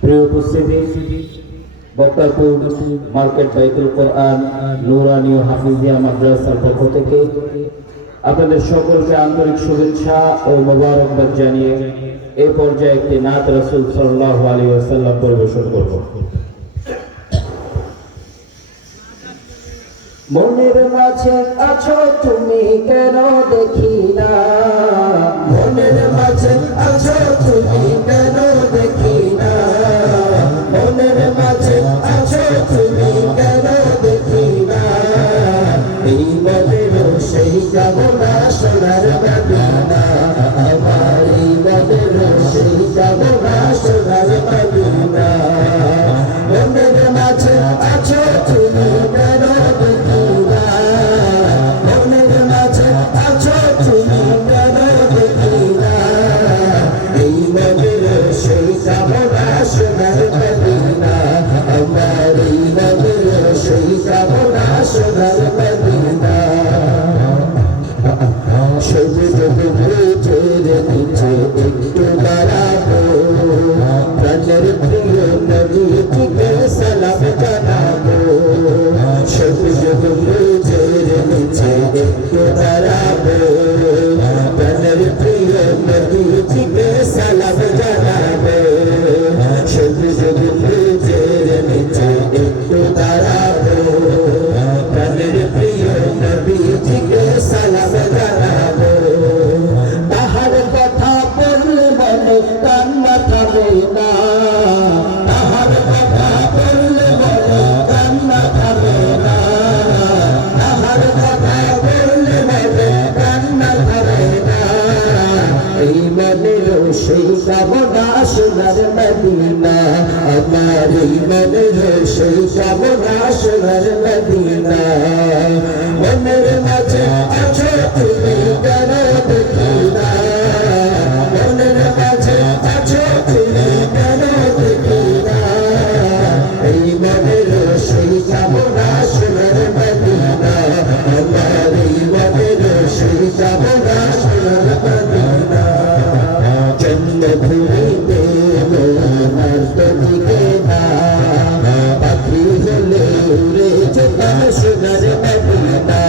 প্রিয় উপস্থিতি, বক্তারপুর মার্কেট বাইতুল কোরআন নুরানি ও হাফিজিয়া মাদ্রাসার পক্ষ থেকে আপনাদের সকলকে আন্তরিক শুভেচ্ছা ও মোবারকবাদ জানিয়ে এই পর্যায়ে একটি নাত রাসূল সাল্লাল্লাহু আলাইহি ওয়াসাল্লাম পরিবেশন করব। মনের মাঝে আছো তুমি কেন দেখি না, মনের মাঝে আছো তুমি কেন দেখি না, মনের মাঝে আছো তুমি কেন দেখি না, এই মনের সেই যাব না সোনার মদিনা, আমার এই মনের সেই যাব না সোনার মদিনা, মনের মাঝে আছো তুমি কেন দেখি না, মনের মাঝে আছো তুমি কেন দেখি না, এই মনের সেই যাব না সোনার মদিনা, আমার এই মনের সেই যাব না সোনার মদিনা, সবুজ বুঝের নিচে একটু দাঁড়াবো, প্রাণের প্রিয় নবীকে সালাম জানাবো, সবুজ বুঝের নিচে একটু দাঁড়াবো, প্রাণের প্রিয় নবীকে সালাম জানাবো, সবুজ বুঝের নিচে একটু দাঁড়াবো, প্রাণের প্রিয় নবীকে সালাম জানাবো, তাহার কথা বললে মনে কান্না থামে না, তাহার কথা বললে মনে কান্না থামে না, তাহার কথা বললে মনে কান্না থামে না, এই মনের সেই কামনা সোনার মদিনা, আমার এই মনের সেই কামনা সোনার মদিনা, মনের মাঝে আছো তুমি কেন দেখি না, মনের মাঝে আছো তুমি কেন দেখি না, এই মনের সেই কামনা সোনার মদিনা, আমার এই মনের সেই কামনা সোনার মদিনা, জন্মভূমিতে আমার দিকে না, পাখি হলে উড়ে যেতাম সোনার মদিনা,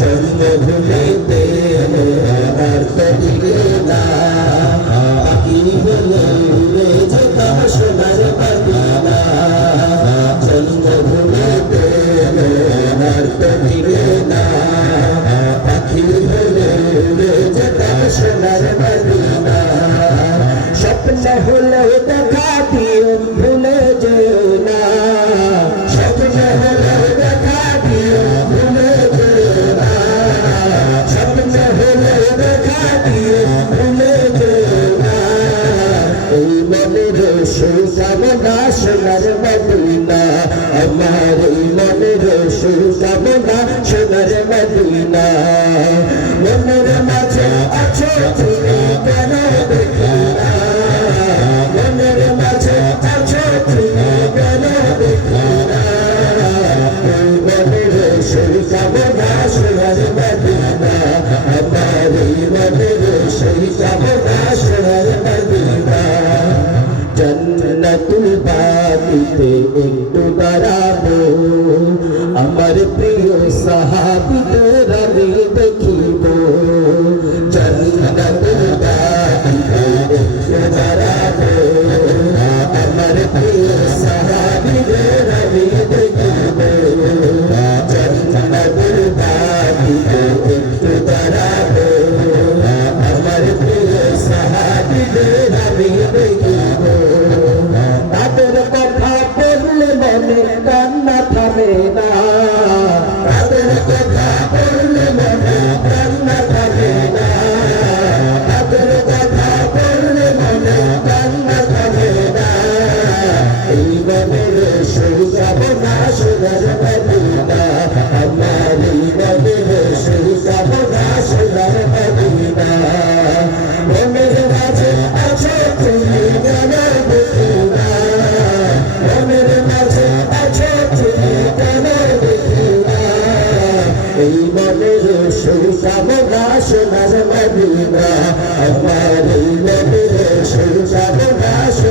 জন্মভূমিতে আমার দিকে না, পাখি হলে উড়ে যেতাম সোনার মদিনা, জন্মভূমিতে আমার দিকে না, পাখি হলে উড়ে যেতাম সোনার মদিনা, স্বপ্ন হলেও দেখা দিও ভুলে যেও না, স্বপ্ন হলেও দেখা দিও ভুলে যেও না, স্বপ্ন হলেও দেখা দিও ভুলে যেও না, এই মনের সেই কামনা সোনার মদিনা, আমার এই মনের সেই কামনা সোনার মদিনা, মনের মাঝে আছো তুমি কেন দেখি না, মনের মাঝে আছো তুমি কেন দেখি না, এই মনের সেই কামনা সোনার মদিনা, আমার এই মনের সেই কামনা সোনার মদিনা, জান্নাতুল বাকিতে একটু দাঁড়াবো, আমার প্রিয় সাহাবীদের আমি দেখিব, জান্নাতুল বাকিতে একটু দাঁড়াবো, আমার প্রিয় সাহাবীদের আমি দেখিব, জান্নাতুল বাকিতে একটু দাঁড়াবো, আমার প্রিয় সাহাবীদের আমি দেখিব, তাদের কথা বললে মনে কান্না থামে না, তাদের কথা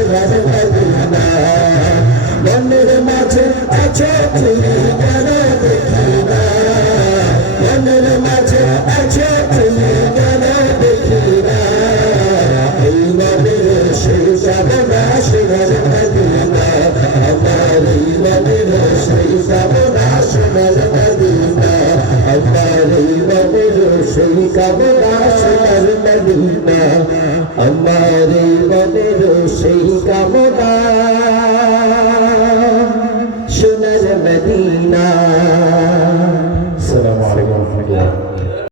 সোনার মদিনা মনের মাঝে আছো তুমি কেন দেখি না মনের মাঝে আছো তুমি কেন দেখি না এই মনের সেই সাবনা সোনার মদিনা আমার এই মনের সেই সাবনা সোনার মদিনা আমার এই মনের সেই কামনা সোনার মদিনা আমার এই মনের সেই কামনা